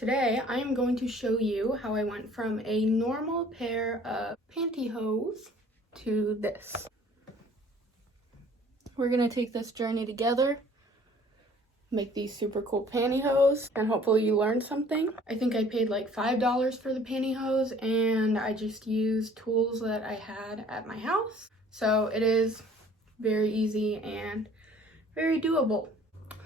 Today I am going to show you how I went from a normal pair of pantyhose to this. We're going to take this journey together, make these super cool pantyhose, and hopefully you learned something. I think I paid like $5 for the pantyhose, and I just used tools that I had at my house. So it is very easy and very doable.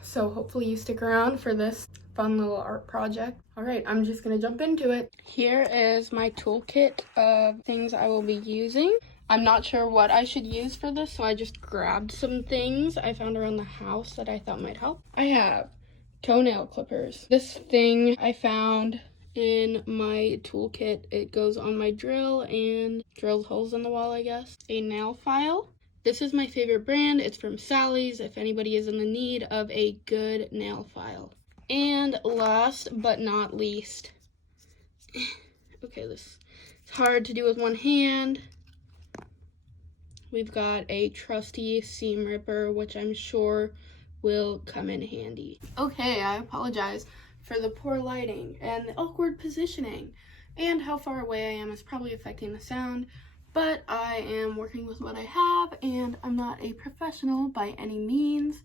So hopefully you stick around for this fun little art project. All right, I'm just gonna jump into it. Here is my toolkit of things I will be using. I'm not sure what I should use for this, so I just grabbed some things I found around the house that I thought might help. I have toenail clippers. This thing I found in my toolkit. It goes on my drill and drills holes in the wall, I guess. A nail file. This is my favorite brand. It's from Sally's, if anybody is in the need of a good nail file. And last but not least, okay, this is hard to do with one hand. We've got a trusty seam ripper, which I'm sure will come in handy. Okay, I apologize for the poor lighting and the awkward positioning, and how far away I am is probably affecting the sound. But I am working with what I have, and I'm not a professional by any means.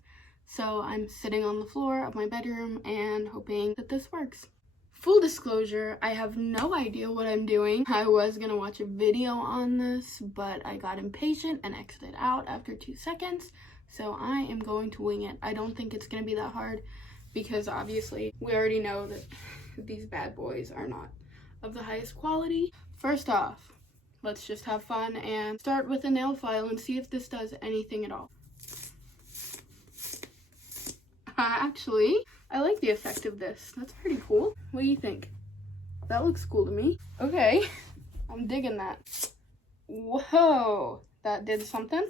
So I'm sitting on the floor of my bedroom and hoping that this works. Full disclosure, I have no idea what I'm doing. I was gonna watch a video on this, but I got impatient and exited out after 2 seconds. So I am going to wing it. I don't think it's gonna be that hard because obviously we already know that these bad boys are not of the highest quality. First off, let's just have fun and start with a nail file and see if this does anything at all. Actually, I like the effect of this. That's pretty cool. What do you think? That looks cool to me. Okay, I'm digging that. Whoa, that did something.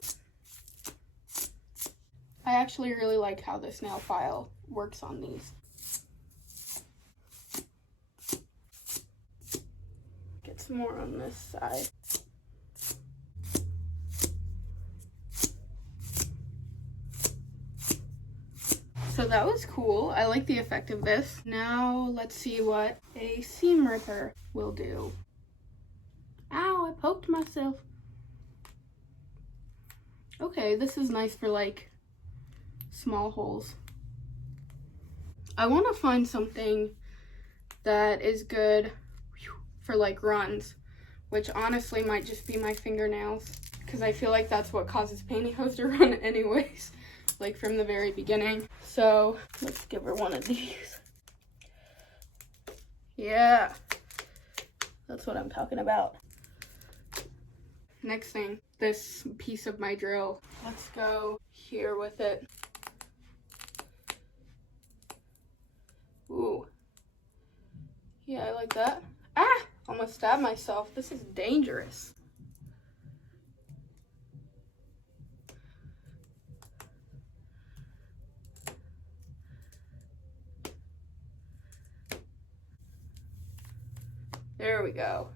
I actually really like how this nail file works on these. Get some more on this side. So that was cool. I like the effect of this. Now let's see what a seam ripper will do. Ow, I poked myself. Okay, this is nice for like small holes. I want to find something that is good for like runs, which honestly might just be my fingernails, because I feel like that's what causes pantyhose to run anyways, like from the very beginning. So let's give her one of these. Yeah, that's what I'm talking about. Next thing, this piece of my drill. Let's go here with it. Ooh. Yeah, I like that. Ah! Almost stabbed myself. This is dangerous. There we go.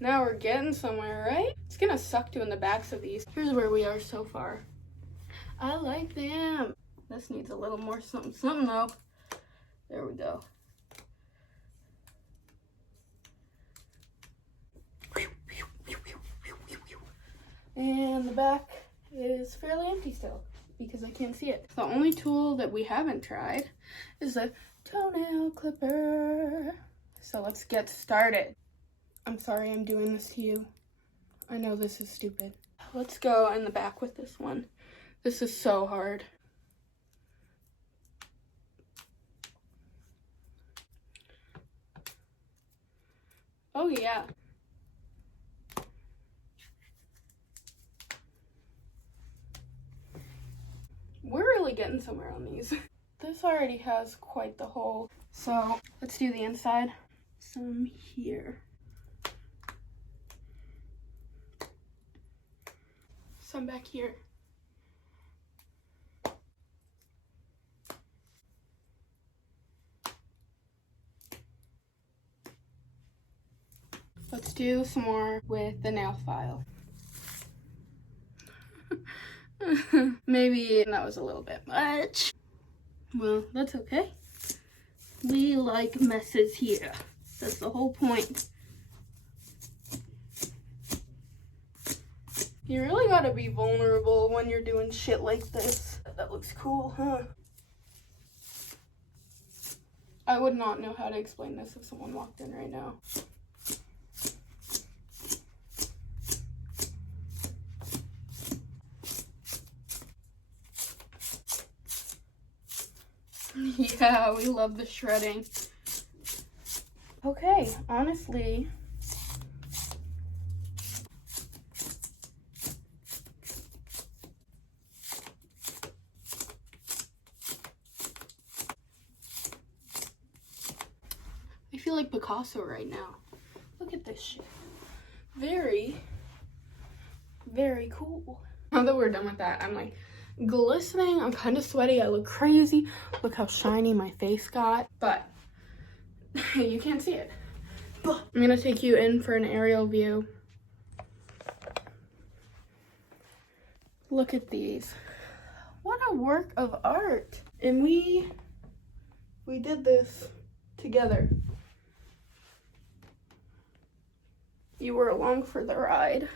Now we're getting somewhere, right? It's gonna suck doing the backs of these. Here's where we are so far. I like them. This needs a little more something though. There we go. And the back is fairly empty still because I can't see it. The only tool that we haven't tried is the toenail clipper. So let's get started. I'm sorry I'm doing this to you. I know this is stupid. Let's go in the back with this one. This is so hard. Oh yeah. We're really getting somewhere on these. This already has quite the hole. So let's do the inside. Some here. Some back here. Let's do some more with the nail file. Maybe that was a little bit much. Well, that's okay. We like messes here. That's the whole point. You really gotta be vulnerable when you're doing shit like this. That looks cool, huh? I would not know how to explain this if someone walked in right now. Yeah, we love the shredding. Okay, honestly, I feel like Picasso right now. Look at this shit. Very, very cool. Now that we're done with that, I'm like glistening. I'm kind of sweaty. I look crazy. Look how shiny my face got. But you can't see it. I'm gonna take you in for an aerial view. Look at these. What a work of art. And we did this together. You were along for the ride.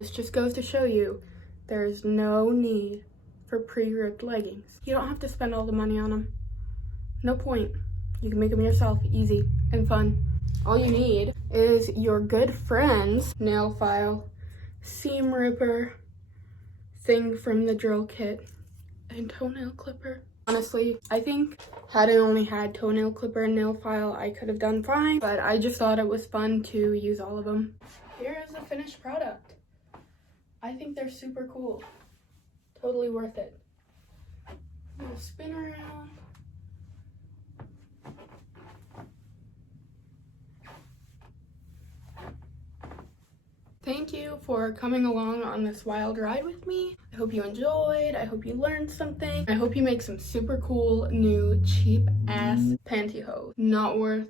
This just goes to show you there's no need for pre-ripped leggings. You don't have to spend all the money on them. No point. You can make them yourself, easy and fun. All you need is your good friend's nail file, seam ripper, thing from the drill kit, and toenail clipper. Honestly, I think had I only had toenail clipper and nail file, I could have done fine, but I just thought it was fun to use all of them. Here is the finished product. I think they're super cool. Totally worth it. Little spin around. Thank you for coming along on this wild ride with me. I hope you enjoyed. I hope you learned something. I hope you make some super cool new cheap ass pantyhose. Not worth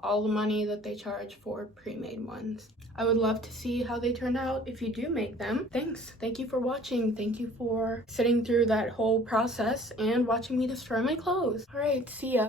all the money that they charge for pre-made ones. I would love to see how they turned out if you do make them. Thanks. Thank you for watching. Thank you for sitting through that whole process and watching me destroy my clothes. All right, see ya.